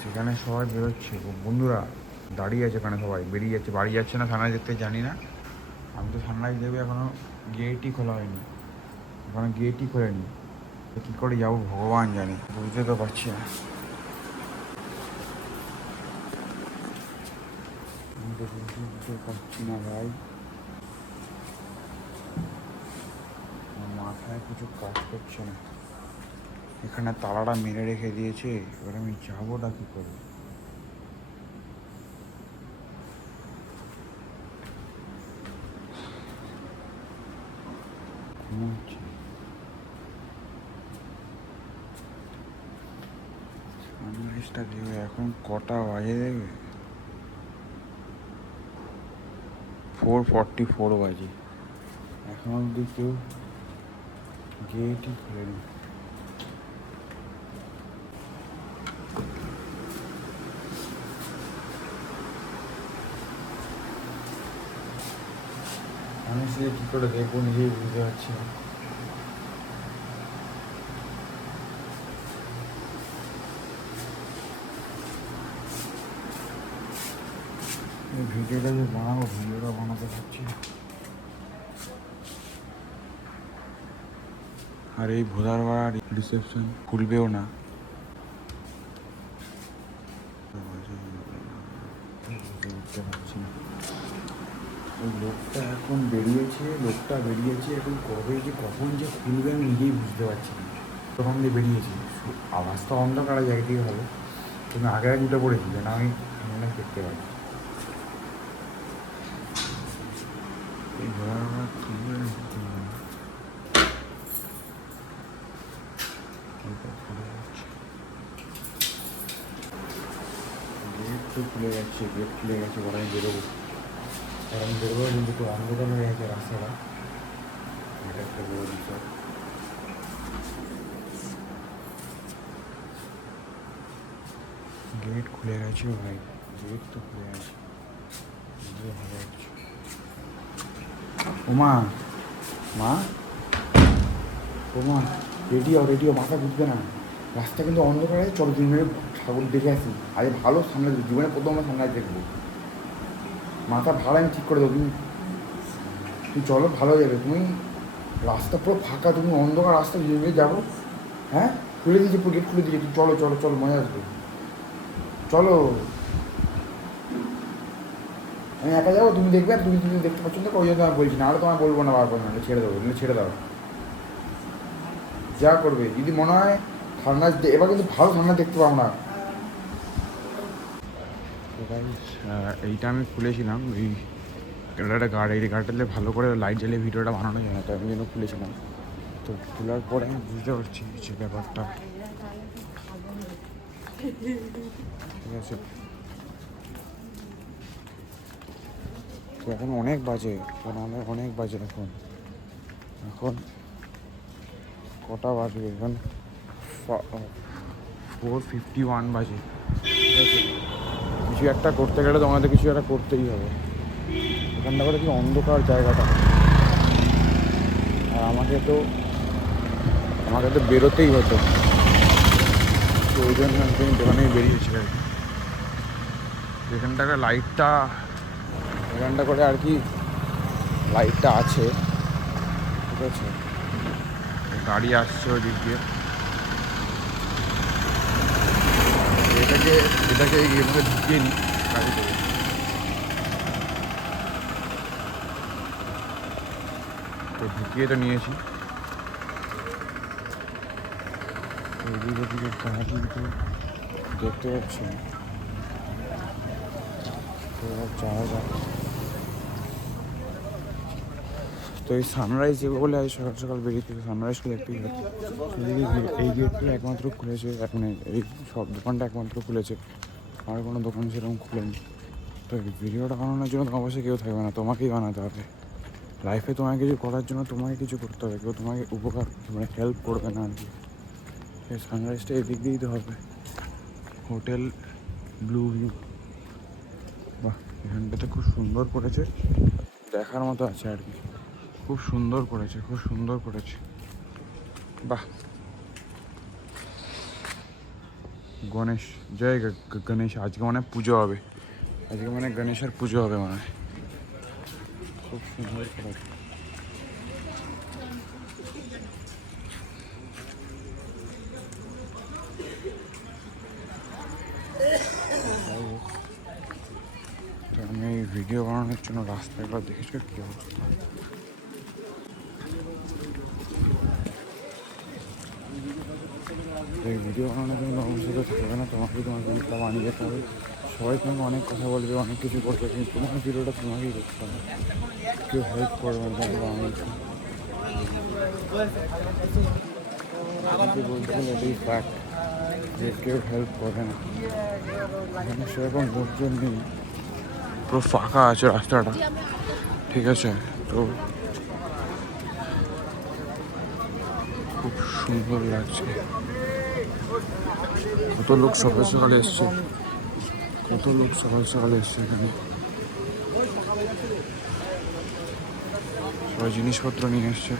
সেখানে সবাই বেরোচ্ছে, বন্ধুরা দাঁড়িয়ে আছে ওখানে, সবাই বেরিয়ে যাচ্ছে, বাড়ি যাচ্ছে না সানরাইজ দেখতে, জানি না। আমি তো সানরাইজ দেবে এখনও গেটই খোলা হয়নি, এখনও গেটই খোলেনি। কী করে যাবো ভগবান জানে, বুঝতে তো পারছি না। আমি তো বুঝতে পারছি না ভাই, মাথায় কিছু কাজ করছে না। এখানে তালাটা মেরে রেখে দিয়েছে, এবার আমি যাবোটা কী করে? ঘুমাচ্ছি, সানরাইজটা দেবে এখন কটা বাজে দেবে? 4:44 বাজে, এখন অবধি কেউ গেটই খোলেনি। আমি সে কী করে দেখবো নিজেই বুঝতে পারছি না। ভিডিওটা যে বানাবো, ভিডিওটা বানাতে পারছি না। আর এই ভোদারবাড়া রিসেপশন খুলবেও না। বুঝতে পারছি না, ওই লোকটা এখন বেরিয়েছে, এখন কবে যে কখন যে খুলবে আমি নিজেই বুঝতে পারছি না। তখন দিয়ে বেরিয়েছি, আওয়াজ তো অন্ধকার জায়গাতেই হবে, তুমি আগে উঠে পড়েছি যেন আমি সামনে দেখতে পাই। এই ভোদারবাড়া খুলবে না, গেট তো খুলে যাচ্ছে, গেট খুলে গেছে, বড় আমি বেরোবো, কিন্তু একটু অন্ধকার হয়ে গেছে রাস্তাটা, এটা একটা বড় বিষয়। গেট খুলে গেছে ভাই, গেট তো খুলে গেছে, ভালো হচ্ছে। ওমা, মা, ওমা, রেডিও, মাথা বুঝবে না, রাস্তা কিন্তু অন্ধকার আছে, চলো 2 মিনিট ঠাকুর দেখে আসি। আরে ভালো সামনে, জীবনে প্রথম আমরা সামনে দেখবো, মাথা ভালো আমি ঠিক করে দেবো, তুমি চলো, ভালো হয়ে যাবে। তুমি রাস্তা পুরো ফাঁকা, তুমি অন্ধকার রাস্তা ধীরে যাবো। হ্যাঁ, খুলে দিয়েছি, পুরো গেট খুলে দিয়েছি, তুমি চলো, মজা আসবে, চলো। আমি একা যাবো, তুমি দেখবে, আর তুমি দেখতে পাচ্ছ না, ওই জন্য আমি বলছি, না হলে তোমায় বলবো না বারবার, নাহলে ছেড়ে দাও, যা করবে। যদি মনে হয় সানরাইজ, এবার কিন্তু ভালো সানরাইজ দেখতে পাবো না। এইটা আমি খুলেছিলাম, এটা একটা গার্ড, এই গার্ডটাতে ভালো করে লাইট জ্বালিয়ে ভিডিওটা বানানো যায় না, তাই আমি জন্য খুলেছিলাম। তো খোলার পরে আমি বুঝতে পারছি যে ব্যাপারটা, ঠিক আছে। তো এখন অনেক বাজে, অনেক বাজে এখন কটা বাজবে? এখন 4:51 বাজে, ঠিক আছে। কিছু একটা করতে গেলে তো আমাদের কিছু একটা করতেই হবে। এখানটা করে কি অন্ধকার জায়গাটা, আর আমাকে তো বেরোতেই হতো, তো ওই জন্য আমি দোকানে বেরিয়েছি আর কি। এখানটাকে এখানটা করে আর কি লাইটটা আছে, ঠিক আছে। গাড়ি আসছে ওই দিক দিয়ে, এটাকে এর মধ্যে ঢুকিয়ে নিই গাড়ি থেকে। তো ঢুকিয়ে তো নিয়েছি, এদিক ওদিকে গাড়ি তো দেখতে পাচ্ছি না, তো যাওয়া যাক। তো এই সানরাইজ যাবে বলে আজ সকাল সকাল বেরিয়ে থেকে সানরাইজকে দেখতেই হবে। এই গেটটা একমাত্র খুলেছে, এখন এই সব দোকানটা একমাত্র খুলেছে, আর কোনো দোকান সেরকম খুলেনি। তো এই ভিডিওটা বানানোর জন্য তো অবশ্যই কেউ থাকবে না, তোমাকেই বানাতে হবে। লাইফে তোমাকে কিছু করার জন্য তোমাকে কিছু করতে হবে, কেউ তোমাকে হেল্প করবে না আর কি। এই সানরাইজটা এদিক দিয়েই তো হবে, হোটেল ব্লু ভিউ। বাহ, এখানটাতে খুব সুন্দর করেছে, দেখার মতো আছে আর কি, খুব সুন্দর করেছে, বাহ। গণেশ, জয় গণেশ। আজকে মানে পুজো হবে, আজকে মানে গণেশের পুজো হবে মানে। খুব সুন্দর করা। আমি এই ভিডিও বানানোর জন্য রাস্তাগুলো দেখেছি কী অবস্থা। এই ভিডিও বানানোর জন্য অবশ্যই থাকবে না, তোমাকে তোমার ভিডিওটা বানিয়ে যেতে হবে। সবাই তোমাকে অনেক কথা বলবে, অনেক কিছু করবে, কিন্তু তোমার ভিডিওটা তোমাকেই করতে হবে। কেউ হেল্প করবে না, আমাকে বলতে গেলে এটাই ফ্যাক্ট যে কেউ হেল্প করবে না। এখানে সেরকম লোকজন নেই, পুরো ফাঁকা আছে রাস্তাটা, ঠিক আছে? তো খুব সুন্দর লাগছে। কত লোক সকাল সকালে এসছে, কত লোক সকাল সকালে এসছে এখানে। সবাই জিনিসপত্র নিয়ে এসছে।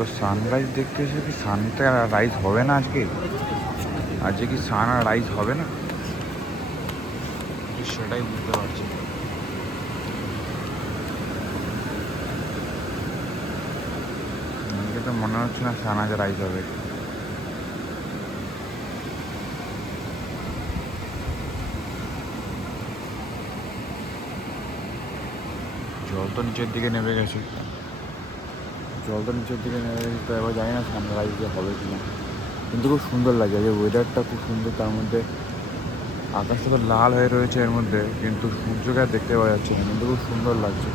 তো সানরাইজ দেখতে এসে কি সানটা রাইজ হবে না আজকে? আজকে কি সান আর রাইজ হবে না? সেটাই বুঝতে পারছি। আমাকে তো মনে হচ্ছে না সান আজ রাইজ হবে। জল তো নিচের দিকে নেমে গেছে, জল তো নিচের দিকে নেমে গেছে। তো এবার জানি না সানরাইজ হবে কি না, কিন্তু খুব সুন্দর লাগে। যে ওয়েদারটা খুব সুন্দর, তার মধ্যে আকাশটা তো লাল হয়ে রয়েছে এর মধ্যে, কিন্তু সূর্যকে আর দেখতে পাওয়া যাচ্ছে না, কিন্তু খুব সুন্দর লাগছে।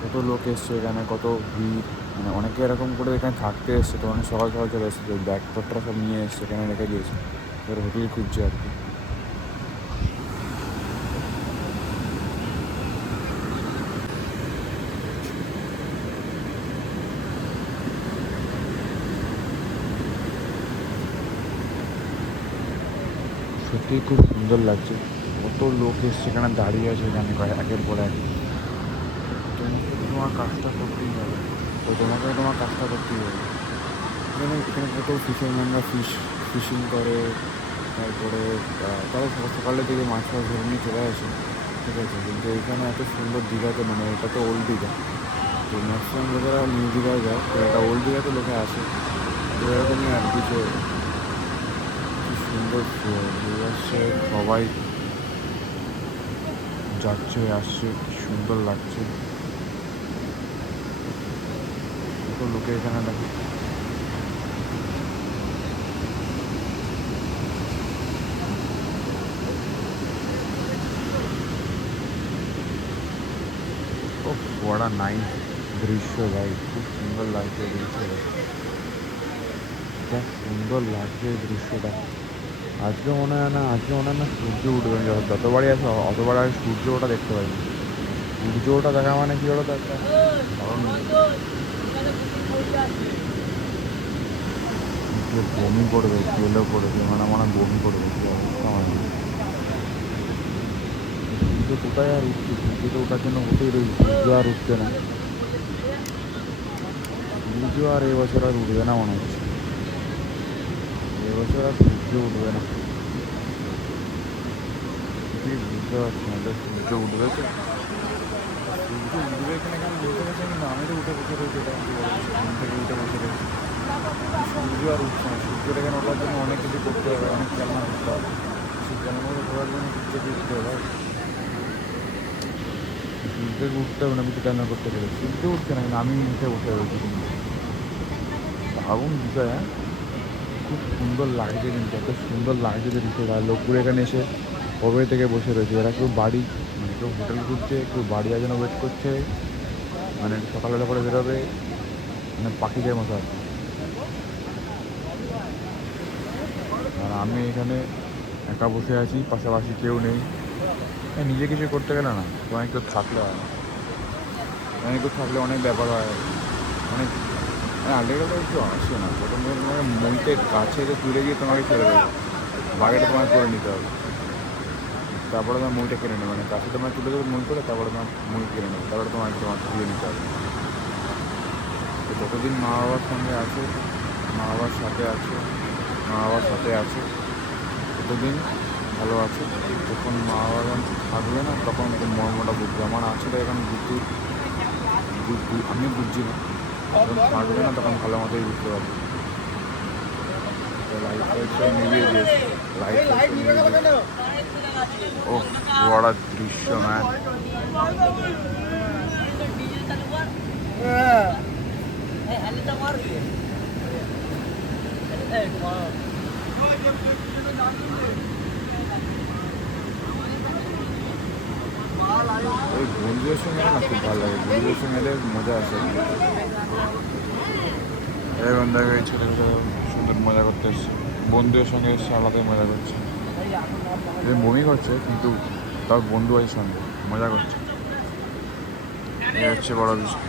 কত লোক এসছে এখানে, কত ভিড়, মানে অনেকে এরকম করে এখানে থাকতে এসছে। তো অনেক সকাল সকাল চলে এসছে, ব্যাগপত্র সব নিয়ে এসছে, এখানে রেখে দিয়েছে, এবার হোটেল খুঁজছে আর কি। সত্যিই খুব সুন্দর লাগছে। কত লোক এসছে এখানে, দাঁড়িয়ে আছে এখানে একের পর এক। তোমার কাজটা করতেই হবে, তো তোমাকে তোমার কাজটা করতেই হবে। এখানে এখানে কত ফিশারম্যানরা ফিশিং করে, তারপরে তারা সকালের দিকে মাছ ফাছ ধরে নিয়ে চলে আসে, ঠিক আছে? কিন্তু এখানে এত সুন্দর দীঘাতে, মানে এটা তো ওল্ড দীঘা, তো ম্যাক্সিমাম লোকেরা নিউ দীঘায় যায়, তো এটা ওল্ড দীঘাতে লোকে আসে। তো এরকমই আর কি, যে কি সুন্দর আসছে, সবাই যাচ্ছে আসছে, কি সুন্দর লাগছে। কত লোকে এখানে দেখো। ও বড়া নাইস দৃশ্য ভাই, খুব সুন্দর লাগছে এই দৃশ্যটা, খুব সুন্দর লাগছে এই দৃশ্যটা। আজকে মনে হয় না, আজকে মনে হয় না সূর্য উঠবে। যতবারই আসে অতবার আগে সূর্য ওটা দেখতে পাইনি। সূর্য ওটা দেখা মানে কি হলো তো একটা কারণ, যে বমি করবে, তেলও পড়বে, মানে আমার বমি করবে, কি অবস্থা আমার। সূর্য কোথায় আর উঠছে? সূর্য তো ওঠার জন্য বসেই রয়েছে, সূর্য আর উঠছে না। সূর্য আর এবছর আর উঠবে না মনে হচ্ছে, এবছর আর সূর্য উঠবে না। ঠিক বুঝতে পারছি না, যে সূর্য উঠবে তো, সূর্য উঠবে কিনা কেন বলতে পারছি না, আমি তো উঠে বসে রয়েছি, এটা কি বলে ঘুম থেকে উঠে বসে রয়েছি। সূর্য আর উঠছে না, সূর্যটা কেন ওঠার জন্য অনেক কিছু করতে হবে, অনেক ক্যামেরা করতে হবে। সেই ক্যামেরাগুলো করার জন্য সূর্যকে উঠতে হবে। সূর্যকে উঠতে হবে না, কিছু ক্যামেরা করতে গেলে সূর্য উঠছে না, কিন্তু আমি উঠে বসে রয়েছি। কিন্তু দারুণ বিষয়, হ্যাঁ, খুব সুন্দর লাগছে, কিন্তু এত সুন্দর লাগছে যে বিষয়টা। লোকগুলো এখানে এসে কবে থেকে বসে রয়েছে, এরা কেউ বাড়ি, মানে কেউ হোটেল খুঁজছে, কেউ বাড়ি জন্য ওয়েট করছে, মানে সকালবেলা করে বেরোবে, মানে পাখিদের মতো আর কি। আর আমি এখানে একা বসে আছি, পাশাপাশি কেউ নেই। নিজে কিছু করতে গেলে না, তোমায় কেউ থাকলে হয় না। অনেক দূর থাকলে অনেক ব্যাপার হয়, অনেক আগে গেলে একটু আসে না, প্রথম তোমাকে মইতে কাছে তুলে গিয়ে তোমাকে ছেড়ে দেবে, বাঘেটা তোমাকে করে নিতে হবে, তারপরে তোমার মইটা কেড়ে নেবে, মানে কাছে তোমার তুলে দেবে মই করে, তারপরে তোমার মই কেড়ে নেবে, তারপরে তোমার তুলে নিতে হবে। তো যতদিন মা বাবার সঙ্গে আছে, মা বাবার সাথে আছে, মা বাবার সাথে আছে, ততদিন ভালো আছে। যখন মা বাবা যখন থাকবে না, তখন মর্মটা বুঝবে। আমার আছে তো এখন আমি বুঝছি না, যখন থাকবে না তখন ভালো মতোই বুঝতে পারবো। লাইট ফাইট সব নিভিয়ে দিয়েছে, লাইট ফাইট নিভিয়ে দিয়েছে। ও বড় দৃশ্য ম্যান। ওই বন্ধুদের সঙ্গে না খুব ভালো লাগে, বন্ধুদের সঙ্গে এলে মজা আসে। এই বন্ধুকে এই ছোটো ছোটো সুন্দর মজা করতে এসছে, বন্ধুদের সঙ্গে এসছে, আলাদাই মজা করছে। বমি করছে কিন্তু তার বন্ধু আছে সঙ্গে, মজা করছে। এই হচ্ছে বড় বিষয়।